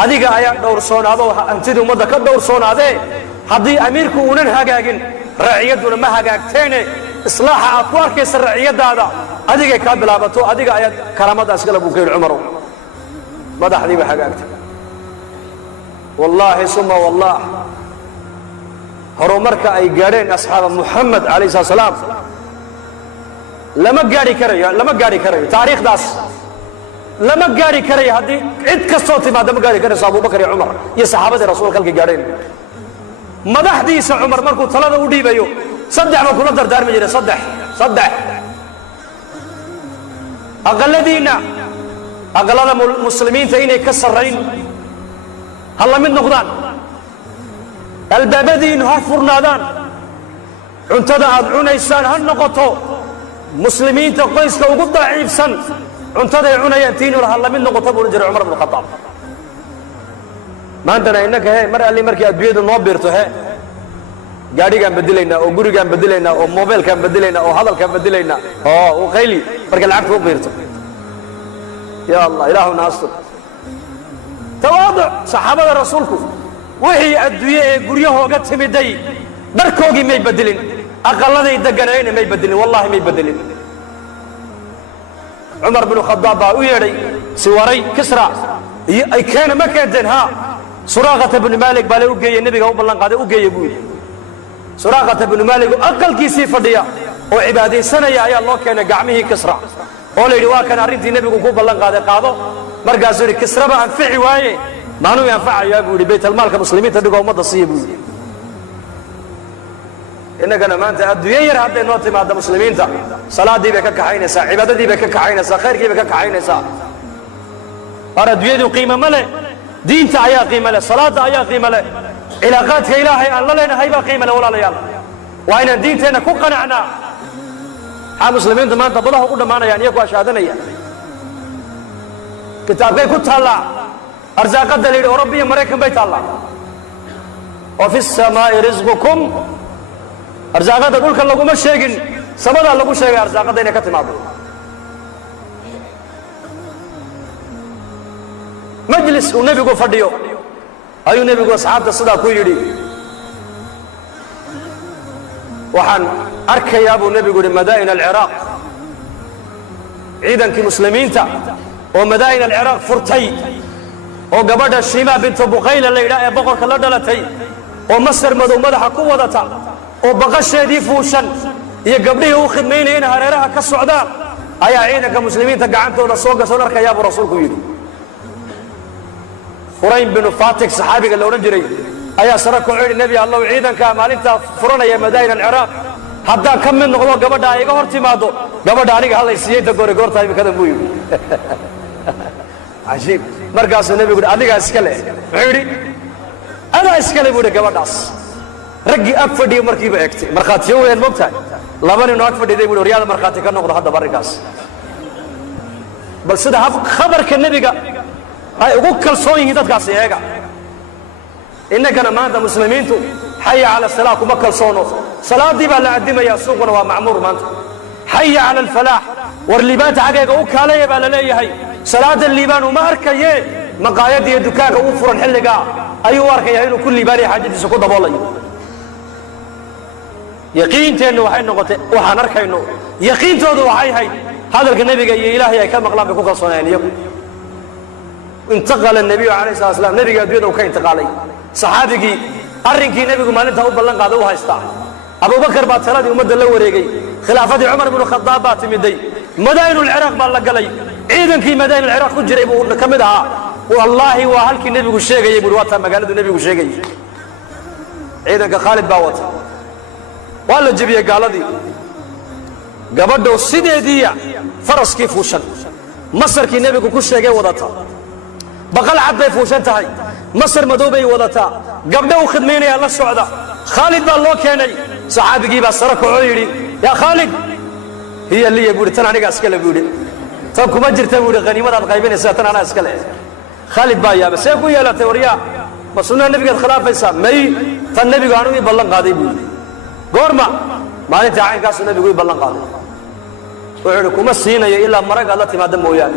adiga ayaa dhowrsoonaado hantidii ummadda ka dhowrsoonaadee haddii amiirku uunan hagaagin raciyadduna ma hagaagteene islaaxa aad ku arkaysa raciyaddaada adigay kaa bilaabato adiga ayaad karaamadaas kale buu ka yidhi cumarow madaxdiiba hagaagtay wallaahi suma wallaah horumarka ay gaadheen asxaaba muxamed calayhi salatu salaam lama gaadhi karayo taariikhdaas lama gaadhi karayo haddii cid kastoo timaada ma gaadhi karayso abubakar iyo cumar iyo saxaabadii rasuulka halkay gaadheen madaxdiisa cumar markuu talada u dhiibayo saddex buu kula dardaarmi jiray saddex aqallada muslimiinta inay ka sarrayn ha la mid noqdaan albaabadiinu ha furnaadaan cuntada aad cunaysaan ha noqoto muslimiinta qoyska ugu daciifsan cuntaday cunayaan tiinula ha la mid noqoto buu jiray cumar bnu khadaab maantana innaka mar alli markii adduunyadu noo biirto gaadhigaan bedelaynaa oo gurigaan bedelaynaa oo mobeelkaan bedelaynaa oo hadalkaan bedelaynaa oo qayli markay lacagta u biirto ya allah ilaahuna astur tawaaduc saxaabada rasuulku wixii adduunye ee guryahooga timiday dharkoogii may bedelin aqalladay deganayna may bedelin wallahi may bedelin cumar bnu khadaab baa u yeedhay siwaray kisra iyo ay keena ma keenteen suraaqata bnu maalik baa le u geeye nebiga u ballan qaaday u geeye buu yidhi suraaqata bnu maalik oo aqalkiisii fadhiya oo cibaadaysanaya ayaa loo keenay gacmihii kisra oo la yidhi waa kan arrintii nebigu ku ballan qaaday qaado markaasuu yidhi kisraba anfici waaye maanuu anfacayaa buu yidhi baytalmaalka muslimiinta dhigoo ummadda siiya buu yidhi innagana maanta adduunye yar hadday noo timaadda muslimiinta salaadii bay ka kaxaynaysaa cibaadadii bay ka kaxaynaysaa khayrkii bay ka kaxaynaysaa war adduunyadu qiimo ma leh diinta ayaa qiimo leh salaadda ayaa qiimo leh cilaaqaadka ilaahay aan la leenahay baa qiimo leh walaalayaal waa inaan diinteenna ku qanacnaa maxaa muslimiinta maanta badaha u dhammaanayaan iyagoo ashaadanaya kitaabkay ku taallaa arsaaqadda la yidhi oroba iyo maraykan bay taallaa wa fi samaa'i risqukum arsaaqadda dhulka laguma sheegin samadaa lagu sheegay arsaaqadda inay ka timaado majlis uu nebigu fadhiyo ayuu nebigu asxaabta sidaa ku yidhi waxaan arkayaa buu nebigu yidhi madaa'in alciraaq ciidankii muslimiinta oo madaa'in alciraaq furtay oo gabadha shiima bintu buqayla la yidhaha ee boqorka la dhalatay oo masar madow madaxa ku wadata oo baqasheedii fuushan iyo gabdhihii u khidmaynaya in hareeraha ka socdaan ayaa ciidanka muslimiinta gacantooda soo gasoon arkayaa buu rasuulku yidhi furayn binu fatik saxaabiga la odhan jiray ayaa sare ku yidhi nebi allow ciidankaa maalintaa furanaya madaa'in alciraaq haddaan ka mid noqdo gabadha ay iga hor timaado gabadha aniga hallay siiyey dagoore goortaa imikadan buu yidhi cajiib markaasuu nebigu yidhi adigaa iska leh muxuu yidhi أنا إسكالي بودي قبضاس رجي أكفدي مركيبة إكتي مرخاتي هو ين مبتاع لابد إنه أكفدي دي بودي رياض مرخاتي كان نقول هذا بريكاس بل سيدا خبر كالنبي هاي أقول كل صوي هيدات قاسي هيك إنك أنا ما أنت مسلمين تو حي على الصلاة وما كل صونو صلاة دي بقى لعدي يا سوقنا ومعمور ما أنت حي على الفلاح والليبان تعجيك أوك عليه بقى لليه هاي صلاة الليبان وما أركيه مقايد يدكاك وفر الحلقة أيوة أركيه هاي كل ليباني حاجة سقوط بالله يقين تانو وحي نقطة وحنركه إنه يقين تودو وحي هاي هذا النبي قال يا إلهي كم مقلام بكوك صنعين يقول انتقل النبي عليه الصلاة والسلام نبي قال بيده وكان انتقالي صحابي أرنكي نبي ما أنت هو بلن قادوها يستع أبو بكر بعد ثلاثة ومد الله وريقي خلافة عمر بن الخطاب باتم يدي مدائن العراق بالله إذن كي مدائن العراق كجري كمدها والله وهلك النبي الشيء يقول واتها مقالد النبي الشيء إذن كخالد باوت والله جبيه قال دي قبضوا السيدة دي فرس كيف وشن مصر كي نبي كل شيء وضعتها بقال عبد فوشن تهاي مصر مدوبي وضعتها قبضوا خدميني الله السعودة خالد بالله كاني صحابي جيب السرك وعيري يا خالد هي اللي يقول تنا أنا أسكال يقول طب كم أجر تقول غنيمة القايبين ساتنا أنا أسكال خالد بايا بس يقول يا لا توريا بس سنة النبي قد خلاف إسلام ماي فالنبي قالوا يبلغ قاضي يقول قرما ما أنت عين كاس النبي يقول يبلغ قاضي وعلكم السينة إلا مرق الله تما دم وياك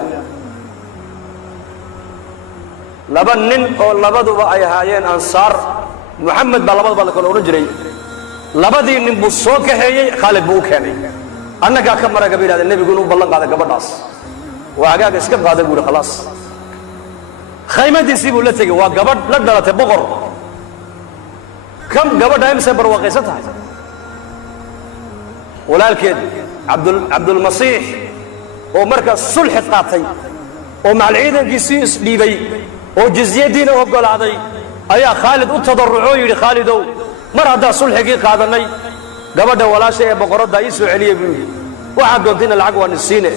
لبنن أو لبدو بأي هايين أنصار محمد باللبد بالكل ورجري لبدي نبصوك هي خالد بوكاني أنا كم مرة قبل هذا النبي يقولون بلغ هذا قبل ناس وعجاك اسكب هذا يقول خلاص خيمة ديسي ولا تيجي وقبل لا لا تبغر كم قبل دايم سبر وقيستها ولكن عبد المسيح ومركز صلح قاطي ومع العيد قيسيس ليبي وجزية دين وقال هذا أيا خالد أتضرعوا يلي خالدو مر هذا صلح قي قادني قبل ولا شيء بقرد دايس عليه بيقول واحد قدين العقوة السينة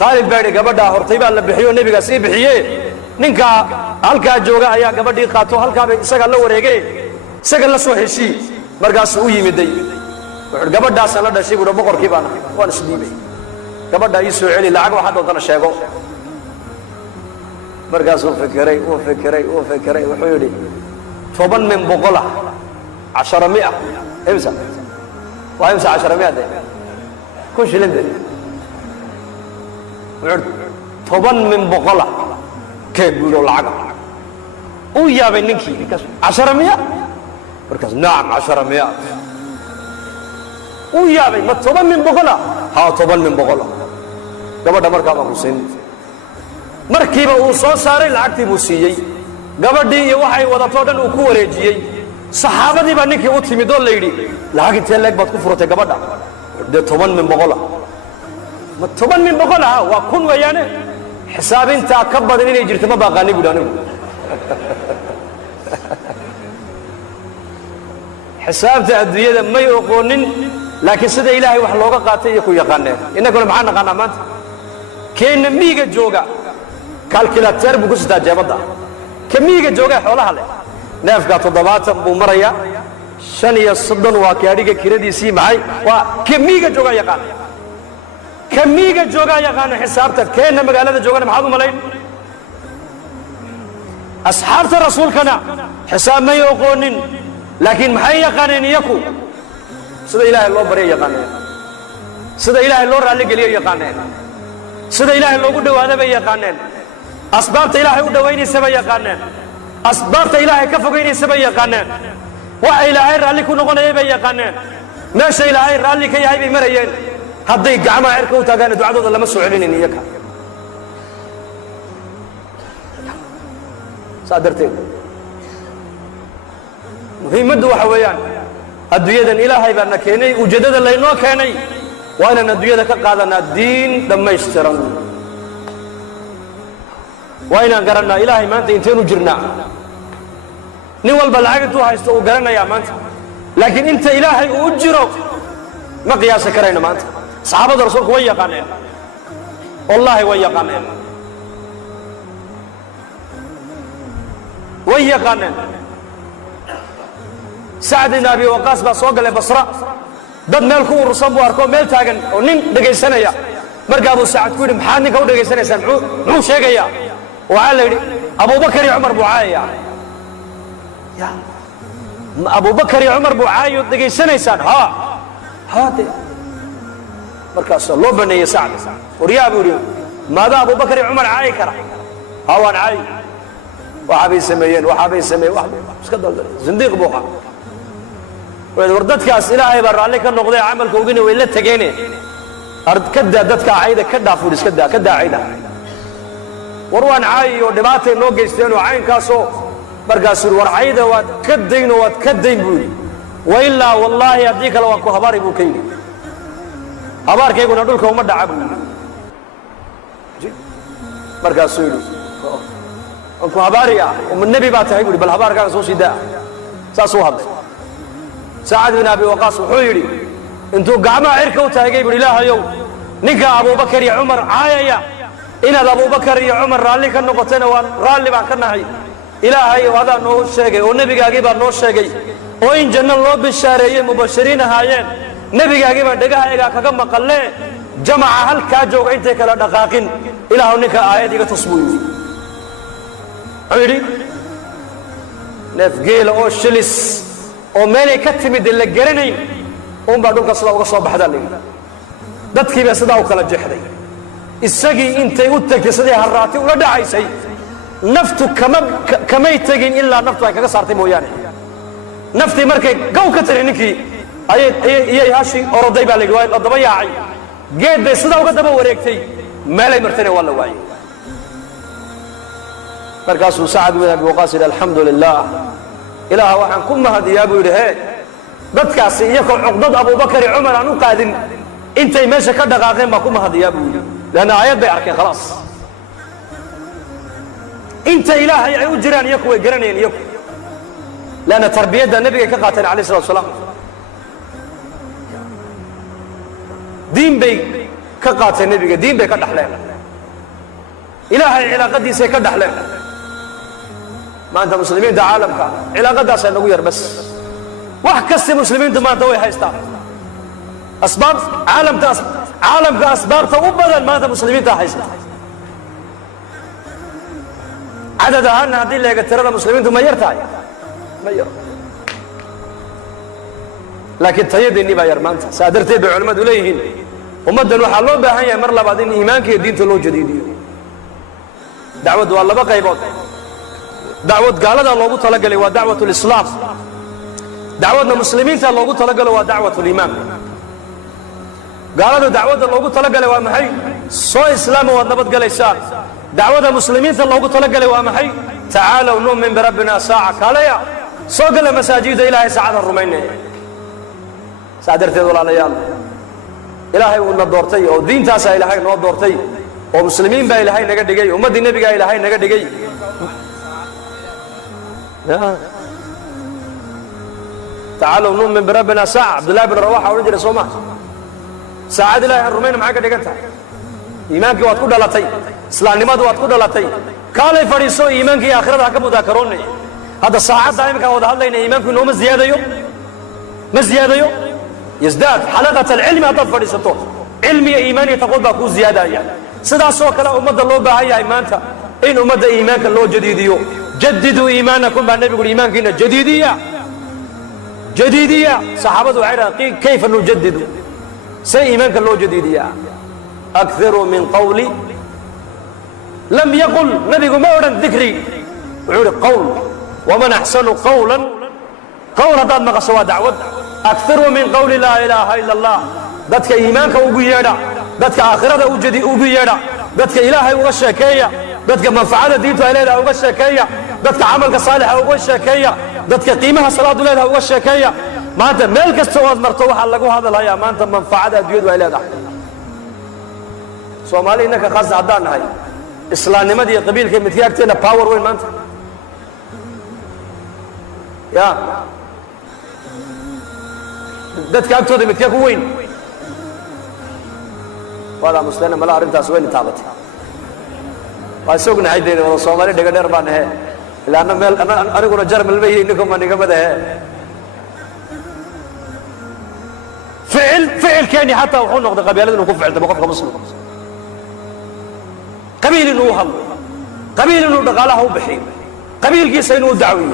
خالد باري قبل هرتيبا اللي بحيو النبي قاسي بحيه نينكا هلكا جوجا أيا قبل دي قاتو هلكا سجل له وريجي سجل له سوى شيء مركز سوي مدي قبل دا سنة دا شيء بقول بقر كيبانا وانا سليبي قبل دايس عليه العقوة حتى وطن الشيخو مركز وفكري وحيولي طبعا من بقولة 100 امسى وامسى 100 ده كل شيء لندن طبعا من بقولة كيف بيقولوا العقل ويا بينكي 100 مركز نعم 100 ويا بين ما طبعا من بقولة ها طبعا من بقولة قبل مركز أبو حسين markiiba uu soo saaray lacagtii buu siiyay gabadhii iyo waxay wadato dhan uu ku wareejiyay saxaabadii baa ninkii u timid oo la yidhi lacag intee leeg baad ku furatay gabadha de 10 min boqola ma 10 min boqola waa kun weeyaane xisaabinta ka badan inay jirto ma baaqaani buu anigu xisaabta adduunyada may aqoonin laakiin sida ilaahay wax looga qaatay iyo ku yaqaaneen inaguna maxaan naqaanaa maanta keena miiga jooga kalkulateer buu ku sitaa jeebada kamiiga jooga xoolaha leh neefka 70 buu maraya 35 waa kaadhiga kiradiisii maxay waa kamiiga jooga yaqaan xisaabta keena magaalada joogana maxaad u malayn asxaabta rasuulkana xisaab ma yaqoonin laakiin maxay yaqaaneen iyaku sida ilaahay loo bariyo yaqaaneen sida ilaahay loo raali geliyo yaqaaneen sida ilaahay loogu dhawaado bay yaqaaneen asbaabta ilaahay u dhawaynaysa bay yaqaaneen asbaabta ilaahay ka fogeynaysa bay yaqaaneen waxa ilaahay raalli ku noqonayay bay yaqaaneen meesha ilaahay raalli ka yahay bay marayeen hadday gacmaha cirka u taagaan ducadooda lama soo celinin iyaka saadarteed muhiimaddu waxa weeyaan adduunyadan ilaahay baana keenay ujeedada laynoo keenay waa inaan adduunyada ka qaadanaa diin dhammaystiran waa inaan garannaa ilaahay maanta intaynu jirnaa nin walba lacag intuu haysto uu garanayaa maanta laakiin inta ilaahay uu jiro ma qiyaasi karayno maanta saxaabada rasuulku way yaqaaneen wallaahi way yaqaaneen سعد بن أبي وقاص بسوق البصرة dad meel ku urursan buu arko meel taagan oo nin dhageysanaya markaa buu Sacad ku yiri maxaa ninka u dhageysanaysan muxuu sheegaya waxa la yiri Abu Bakar iyo Umar buu caayaya ya Abu Bakar iyo Umar buu caayo dhageysanaysan ha hade markaas loo baneeyay Sacad wariyaa buu yiri maada Abu Bakar iyo Umar caay kara ha waan caay waxa bay sameeyeen wax iska daldal zindiq buu ahaa وردتك أسئلة بر عليك النقطة عمل كوجين ولا تجيني أرد كدا دتك عايدة كدا فورس كدا عايدة وروان عاي ودمات النوج يستين وعين كاسو برجاسور ورعايدة وتكدين بولي وإلا والله يديك لو أكو هباري بوكيني هبار كي يقول ندولك وما دعبو برجاسور أكو هباري ومن النبي باتها يقول بل هبار كان سوسي دا ساسو هذا سعد بن أبي وقاص وحيري انتو قاما عركوا تاقي بل إله يوم نكا أبو بكر يا عمر عايا إن أبو بكر يا عمر رالي كان نقطين رالي باكنا هاي إلهي وهذا نو الشيقي والنبي قاقيبا نو الشيقي وإن جنة الله بالشارعين مبشرين هايين نبي قاقيبا دقاها إيقا كما قال لي جمع هل كاجو عينتك لدقاقين إله نكا آيات إيقا تصبوي عيري نفقيل أو الشلس ومالي كتمد اللي جرني بعدون قصلا وقصلا بحدالي دتكي بسدا وكلا جحدي السقي انت يوتك يسدي هراتي ولا داعي سي نفتك كما يتجين الا نفتك كا صارتي موياني نفتي markay gow ka tiri ninkii ay haashi oroday baa laga waayay daba yaacay geed bay sida uga daba wareegtay meelay martay wala waayay markaasuu Sa'd bin Abi Waqqas alhamdulillah إله وحن كم هذا يا أبو يرهي بدكاسي يكون عقدة أبو بكر عمر عنو قادم أنت ماشي كده قاقين ما كم هذا يا أبو لأن آيات بيعرك خلاص أنت إله يعود جيران يكو جيرانين يكو لأن تربية النبي كقاتل عليه الصلاة والسلام دين بي كقاتل النبي دين بي كدحلين إله علاقة دي سي كدحلين ما أنت مسلمين ده عالمك علاقة ده سنغير بس وحكست مسلمين ده ما دوي هايستا أسباب عالم كأسباب فأبدا ما أنت مسلمين ده هايستا عدد هنا هذه اللي قلت ترى المسلمين ده ما يرتاي ما ير لكن تيد إني باير ما أنت سادرتي بعلماء دوليهن ومدن وحلون بهاي مرلا بعدين إيمانك الدين تلو جديد دعوة والله بقى يبغى دعوة قالنا الله تعالى قال ودعوة الإسلام دعوة المسلمين الله تعالى قال ودعوة الإيمان قالنا دعوة الله تعالى قال ومحي صو إسلام والنبض قال إسلام دعوة المسلمين الله تعالى قال ومحي تعالوا نؤمن بربنا ساعة قال يا صو قال مساجد إلهي ساعة الرومين سادرتي دول على يال إلهي ونضورتي أو دين تاسع إلهي نضورتي ومسلمين با إلهي نقد جاي ومد النبي جاي إلهي نقد جاي تعالوا نؤمن بربنا ساعة عبد الله بن رواحة ورجل صومه ساعة الله الرومين معك دقتها إيمانك واتكو دلتي إسلام نماد واتكو دلتي قال فريسو إيمانك آخرتها كم ذاكروني هذا ساعة دائما كان وضع الله إن إيمانك إنه مزيادة يوم يزداد حلقة العلم هذا فريسته علمي إيماني تقول باكو زيادة يعني سدا سوك لا أمد الله باهي إيمانك إن أمد إيمانك الله جديديو جددوا إيمانكم بالنبي يقول إيمانك إنه جديدية صحابة العراقي كيف نجدد سي إيمانك الله جديدية أكثر من قولي لم يقل نبي ما ورد ذكري وعود قول ومن أحسن قولا قول هذا مقصوا دعوة أكثر من قول لا إله إلا الله ذاتك إيمانك أبيضا ذاتك آخرة أبيضا ذاتك إلهي وغشكية ذاتك منفعة دينته إليها وغشكية ذاتك عملك صالح وغشكية ذاتك قيمها صلاة إليها وغشكية ما أنت ملك السواد مرتوح لقوا هذا الهيا ما أنت منفعة دينته إليها سومالي إنك خاص عدان هاي إسلام نمدي قبيل كي متياكتين باور وين ما أنت يا ذاتك أكتو دي متياكو وين ولا مسلمين ملا أرنتا سوين تابت واسوقنا عيدين والله صومالي دقا دربان هي لأن أنا كنا جرم المي إنكم من قبضة هي فعل كاني حتى وحول نقضي قبيلة إنه كفعل تبقى مسلم قبيل إنه هل قبيل إنه دقاله بحي قبيل كيس إنه دعوي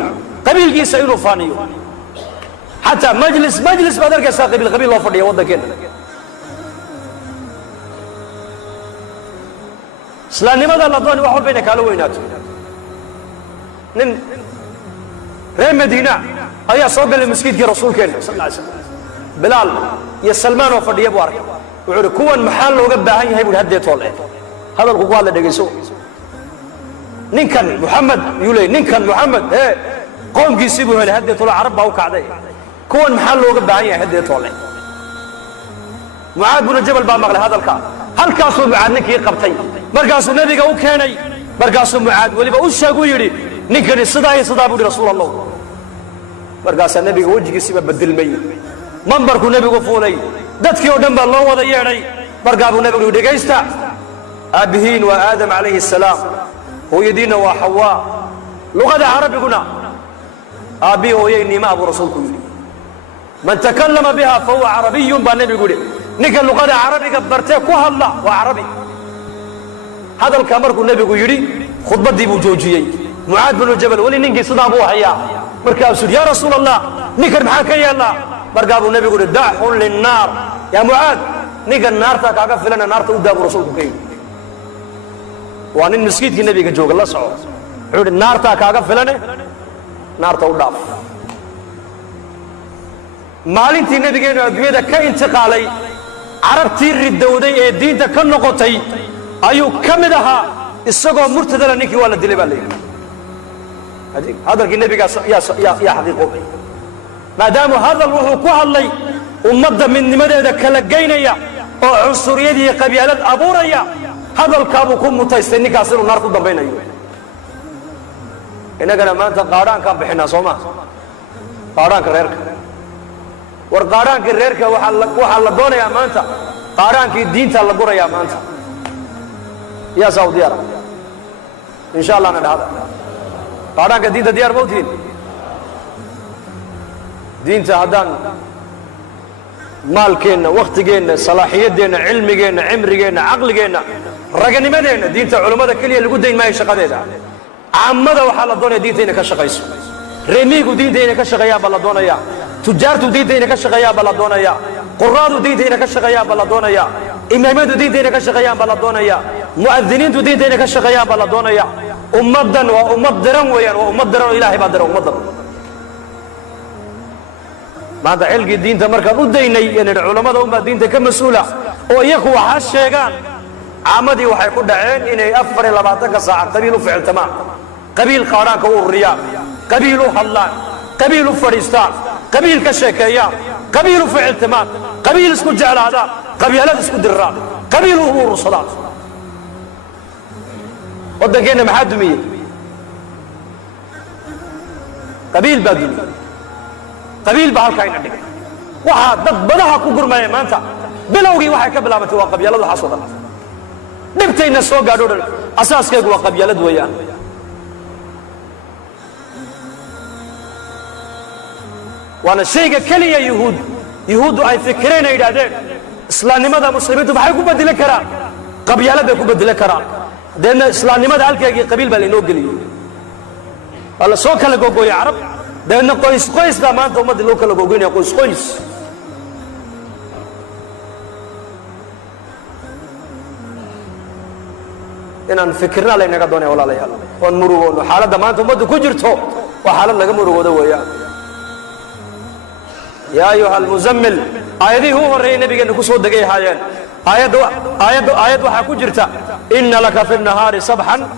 قبيل كيس إنه فاني حتى مجلس بدر كيسا قبيل الله فردي وضع كنا سلان لماذا الله دواني وحول بينك على ويناته نن رين مدينة أيها صوب المسجد كي رسول كنا صلى الله عليه وسلم بلال يا سلمان وفردي بوارك وعلى كون محل وقبع هاي هاي هدي طول هذا القوال اللي دقيسو نكن محمد يولي نكن محمد ايه قوم يسيبوا هذه هدي طول عرب او كعدي كون محل وقبع هاي هدي طول معاذ بن جبل با مقل هذا الكا هل كاسو معاذ نكي قبتي مركاسو نبيغا او كeenay مركاسو معاذ وليبا او sheegu yiri ninkani sidaa buu rasuul allah markaas nabiga wajigiisa badilmay manbarku nabigu fuulay dadkii oo dhan baa loo wada yeeray markaa buu nabigu dhageysta abihiin wa aadam alayhi salaam hooyadiina waa hawa luqada arabiguna abi hooyayniima abu rasuulku yiri man takallama biha fa huwa arabiyyun ba nabigu yiri ninka luqada arabiga bartay ku hadla waa arabi hadalka markuu nabigu yiri khudbadii buu joojiyay muaad bin jabal wali ninkii sidaa buu hayaa markaasuu ya rasuul allah ninkan maxaa ka yeelaa markaa buu nabigu yiri da'hun lin nar ya muaad ninkan naarta kaaga filana naarta u daabu rasuulku kay وأن المسجد النبي جوج الله سعود عود النار تاكاغا فلانه نار توداف مالنتي النبي جينا بيدا كانتقالي عربتي الردودي الدين تكن نقطي أيو كمدها السجوا مرتدلا نيكي ولا دلي بالي هذا النبي يا حقيقة ما دام هذا الروح كهالي ومد من مدى كالجينيا أو عنصرية قبيلة أبوريا هذا الكابو كم متيستني كاسر النار قدام بينه إنك لما أنت قاران كان بحنا صوما قاران كريرك والقاران كريرك وحل دون يا مانتا قاران كي دين تلقورا يا مانتا يا سعودي عرب إن شاء الله أنا هذا قاران كدين ديار موتين دين تهدان مالكينا وقتكينا صلاحيتنا علمكينا عمركينا عقلكينا رجنمدينا دينتا علماء كليه اللي قدين ما يشقديدا عامده وحال الدنيا دينتينا كشقيسو ريميغو دينتينا كشقيا بلا دونيا تجارتو دينتينا كشقيا بلا دونيا قرادو دينتينا كشقيا بلا دونيا امامادو دينتينا كشقيا بلا دونيا مؤذنينتو دينتينا كشقيا بلا دونيا امدن وامدرن ويان وامدرن الهي بدر امدن maanta cilgi diinta markaan u daynay inay culimada umma diinta ka mas'uula oo iyagu waxa sheegaan aamadii waxay ku dhaceen inay 24 saac qabiil u ficiltamaan qabiil qaaraanka u uriyaan qabiil u hadlaan qabiil u fariistaan qabiil ka sheekeeyaan qabiil u ficiltamaan qabiil isku jeclaadaan qabiilada isku dirraan qabiil u urursadaan wadankeena maxaa dumiyay qabiil baa dumiyay قبيل بهالكاين عندك واحد بدها كوكر ما يمانتا بلوغي واحد كبلامته وقبيلة وحصل نبتين السوق قالوا أساس كيف وقبيلة ويان وأنا شيء كلية يهود أي فكرين إيرادين إسلام لماذا مسلمين تبحثوا بدل كرام قبيلة بيكون بدل كرام لأن إسلام لماذا هالك قبيل بالينوغلي الله سوق كله جوجو يعرف لأن قيس ده ما أنت وما دلوك اللي بقولين يا قيس إن فكرنا لنا كدوني ولا لا يلا ونمروا حالة ده ما أنت وما دكوجرتو وحالة لقى مروا ده ويا يا أيها المزمل آية هو وري النبي كأنه كسود دقيه هايان آية وحكوجرتا إن لك في النهار صبحا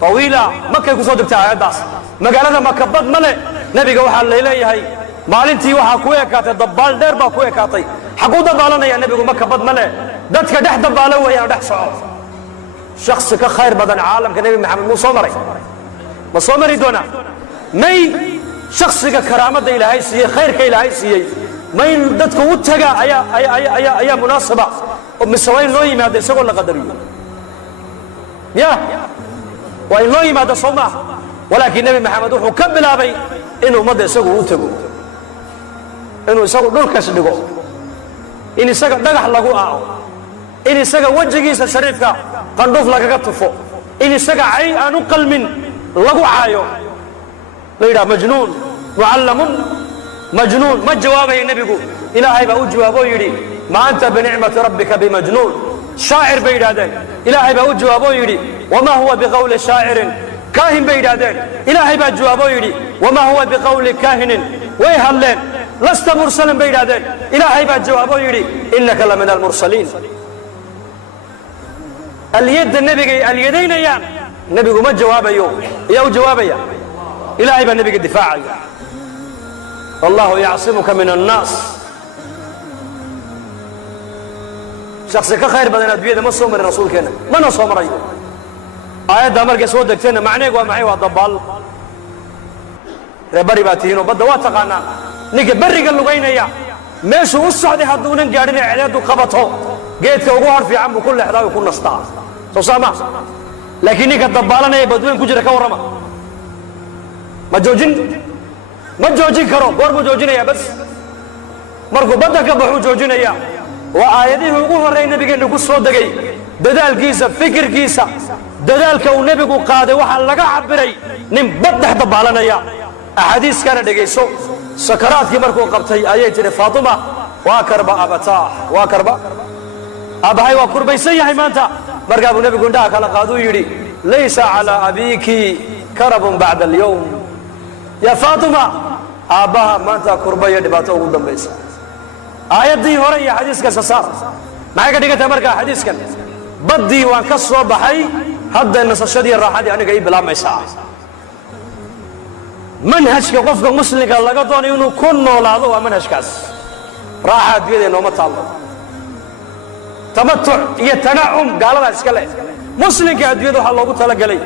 طويلة مكة كسود بتاع آية داس magaalada makabad male nabiga waxa la leeyahay maalintii waxa ku eekaatay dabaal dheer baa ku eekaatay xaqu dabaalanaya nabigu makabad male dadka dhex dabaala weeyaan dhex soco shakhsi ka khayr badan caalamka nabi maxamed muu soo maray ma soo mari doona may shakhsiga karaamada ilaahay siiyay khayrka ilaahay siiyay may dadku u taga ayaa munaasaba oo misawayn loo yimaado isagoo la qadariyo ya waa in loo yimaado Soomaa ولكن النبي محمد وحو كبلابي إنه مدى يساقو وتقو إنه يساقو دول كاس دقو in isaga dhagax lagu aaco, in isaga wajigiisa shariifka qandhuuf lagaga tufo, in isaga cay aan u qalmin lagu caayo la yidhaha majnuun mucallamun majnuun. ma jawaabaya nebigu, ilaahay baa u jawaaboo yidhi ma anta binicmati rabbika bimajnuun. shaacir bay yidhahdeen, ilaahay baa u jawaaboo yidhi wamaa huwa biqawli shaacirin. kaahin bay yidhahdeen, ilaahay baa jawaaboo yidhi wamaa huwa biqawli kaahinin. way hadleen, lasta mursalan bay yidhahdeen, ilaahay baa jawaaboo yidhi innaka la min almursaliin. alyadda nebigay alyadaynayaan, nebigu ma jawaabayo, yaa u jawaabaya, ilaahay baa nebiga difaacaya. wallahu yacsimuka min annaas. shaksi ka khayr badan adduunyada ma soo marin rasuulkeenna, mana soo marayo. aayaddaa markay soo degteenna macnaheegu waa maxay? waa dabaal. reer bari baa tihiinoo badda waa taqaanaa. ninka berriga lugaynaya meeshuu u socday hadduunan gaadhin ee cedeedu qabato geedka ugu har fiican buu ku leexdaa oo ku nastaa, soo saama. laakiin ninka dabaalanaya badweyn ku jira ka warrama, ma joojin karo. goor buu joojinayaa? bas markuu badda ka baxuu joojinayaa. waa aayadihii ugu horreey nebigeenna ku soo degay. dadaalkiisa, fikirkiisa, dadaalka uu nebigu qaaday waxaa laga cabbiray nin bad dhex dabaalanaya. axaadiiskana dhegayso. sakaraadkii markuu qabtay ayay tidhi faatima waa karba abataah, waa karba aabbahay waa kurbaysan yahay maanta. markaa buu nebigu indhaha kala qaaduu yidhi laysa calaa abiiki karabun bacda alyowm. yaa faatima, aabbaha maanta kurba iyo dhibaato ugu dambaysa. aayaddii hore iyo xadiiska sasaar maxay ka dhigan tahay markaa xadiiskan? baddii waan ka soo baxay, hadda nasashadii raaxadii aniga ii bilaabmaysaa. manhajka qofka muslimka laga doonayo inuu ku noolaado waa manhajkaas. raaxa adduunyada nooma taallo. tamatuc iyo tanacum gaaladaa iska leh. muslimka adduunyada waxaa loogu talagelay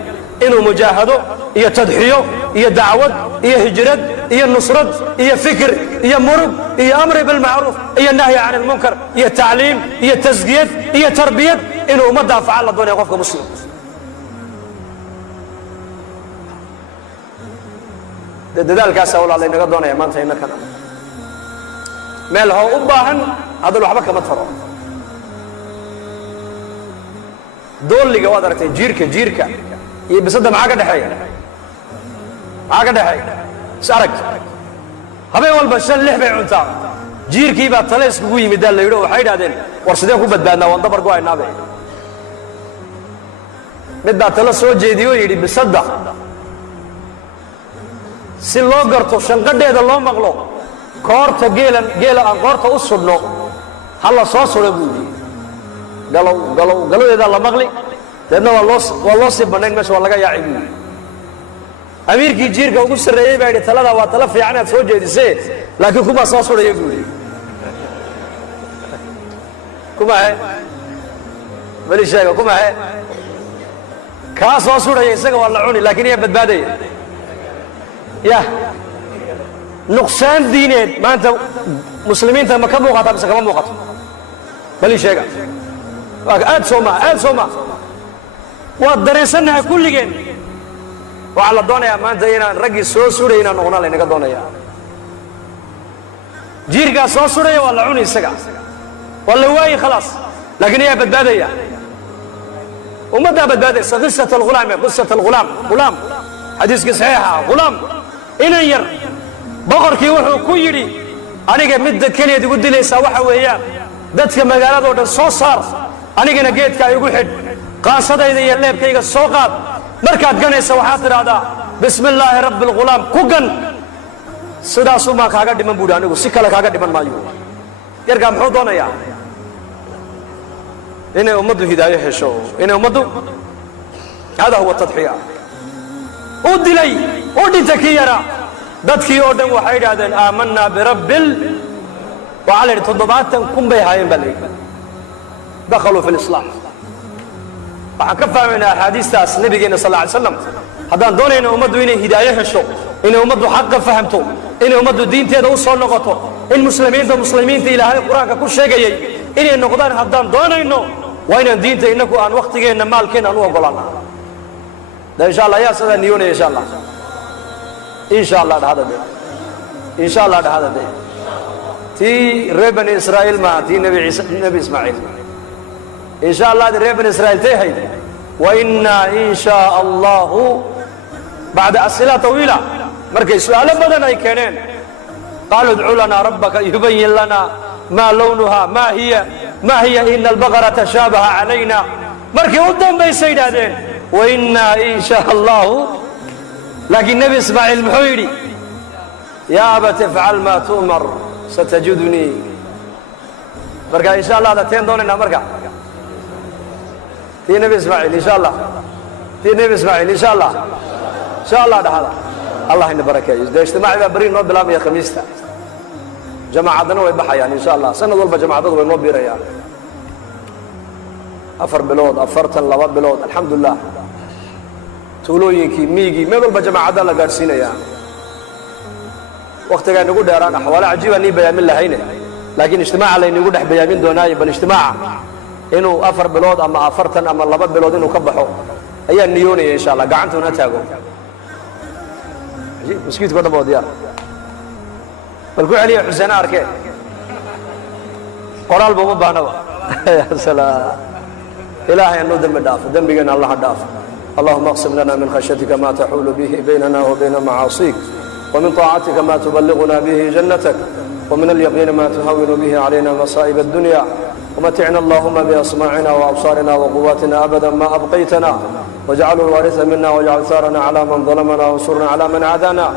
inuu mujaahado iyo tadxiyo iyo dacwad iyo hijrad iyo nusrad iyo fikir iyo murug iyo amri bilmacruuf iyo nahyi can ilmunkar iyo tacliim iyo tasgiyad iyo tarbiyad inuu ummadda anfaca la doonaya qofka muslim. dadaalkaasaa walaa laynaga doonaya maanta innakana. meel hoo u baahan hadal waxba kama taro. doolliga waad aragtay, jiirka iyo bisadda maxaa ka dhexeeya? is arag. habeen walba 5-6 bay cuntaa. jiirkii baa tale iskugu yimidaa la yidhi oo waxay idhahdeen war sideen ku badbaadnaa, waan dabar go'aynaabe. mid baa tale soo jeediyoo yidhi bisadda si loo garto shanqadheeda loo maqlo koorta geela aan koorta u sudhno ha la soo sudho buu yidhi. galodeedaa la maqli, deedna waa loo sii bannayn, meesha waa laga yaaci buu yidhi. amiirkii jiirka ugu sarreeyey baa yidhi taladaa waa tala fiican aad soo jeedisee, laakiin kumaa soo sudhaya buu yidhi. kumahe beli sheega, kumahe kaa soo sudhaya isaga waa la cuni, laakiin iyaa badbaadaya. yah nuqsaan diineed maanta muslimiinta ma ka muuqataa mise kama muuqato? bali sheega. aad soo maa waa dareensannahay kulligeen. waxaa la doonayaa maanta inaan raggii soo sudhay inaan noqona laynaga doonaya. jiirkaa soo sudhaya waa la cuni isaga, waa la waayi khalaas, laakiin ayaa badbaadaya. ummaddaa badbaadaysa. qisat alghulaam xadiiskii saxiixa ghulaam inan yar boqorkii wuxuu ku yidhi aniga midda keliyaad igu dilaysaa waxa weeyaan dadka magaaladoo dhan soo saar, anigana geedkaa igu xidh, qaansadayda iyo leebkayga soo qaad. markaad ganaysa waxaad tidhaahdaa bismi illaahi rabbi alghulaam ku gan. sidaasumaa kaaga dhiman buuhi, anigu si kale kaaga dhiman maayo. yarkaa muxuu doonayaa? inay ummaddu hidaayo hesho, inay ummaddu hada huwa tadxiya. u dilay u dhinta kii yaraa. dadkii oo dhan waxay idhaahdeen aamanaa birabbil. waxaa la yidhi 70,000 bay ahaayeen baa la yidhi dakhaluu fi lislaam. waxaan ka fahmaynaa axaadiistaas nabigeenna sal lla ly slam. haddaan doonayna ummaddu inay hidaayo hesho, inay ummaddu xaqa fahamto, inay ummaddu diinteeda u soo noqoto, in muslimiinta ilaahay qur-aanka ku sheegayay inay noqdaan haddaan doonayno, waa inaan diinta innagu aan wakhtigeenna maalkeenna aan u oggolaana. insha allah ayaa sidaa niyoonaya. insha allah dhahada de تي ربن إسرائيل ما تي نبي إسماعيل إن شاء الله ربن إسرائيل تهيد وإنا إن شاء الله بعد أسئلة طويلة مركز سؤال بدنا يكنين قالوا ادعوا لنا ربك يبين لنا ما لونها ما هي إن البقرة تشابه علينا مركز قدام بي سيداتين وإنا إن شاء الله لكن نبي إسماعيل محيري يا أبت افعل ما تؤمر ستجدني مركز إن شاء الله دتين دوننا مركز في نبي إسماعيل إن شاء الله في نبي إسماعيل إن شاء الله ده هذا الله إن بركة ده اجتماع برين نوب بلا يا خميسة جماعتنا ويبحى يعني إن شاء الله سنة ضرب جماعتنا ونوب بيريان أفر بلود أفرتن لواد بلود الحمد لله تولوينكي ميجي ما ضرب جماعتنا لقارسين يعني وقت كان نقول داران أحوال عجيبة ني بيامين لهينه لكن اجتماع على نقول إحنا بيامين دوناي بالاجتماع إنه أفر بلود أما أفرتن أما لواد بلود إنه كبحوا هي النيوني إن شاء الله قعنتوا نتاجو مسكيت كذا بوديا بلقوا عليه حسين أركين قرال بوم بانوا يا سلام إلهي أنو دم داف دم بيجنا الله داف اللهم اقسم لنا من خشيتك ما تحول به بيننا وبين معاصيك ومن طاعتك ما تبلغنا به جنتك ومن اليقين ما تهون به علينا مصائب الدنيا ومتعنا اللهم بأسماعنا وأبصارنا وقواتنا أبدا ما أبقيتنا واجعله الوارث منا واجعل ثارنا على من ظلمنا وانصرنا على من عادانا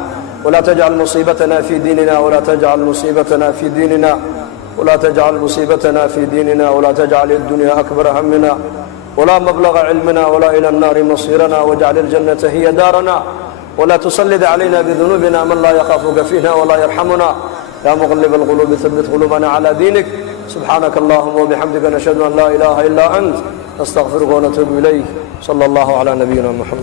ولا تجعل مصيبتنا في ديننا ولا تجعل مصيبتنا في ديننا ولا تجعل مصيبتنا في ديننا ولا تجعل الدنيا أكبر همنا ولا مبلغ علمنا ولا إلى النار مصيرنا واجعل الجنة هي دارنا ولا تسلط علينا بذنوبنا من لا يخافك فينا ولا يرحمنا يا مغلب القلوب ثبت قلوبنا على دينك سبحانك اللهم وبحمدك نشهد أن لا إله إلا أنت نستغفرك ونتوب إليك صلى الله على نبينا محمد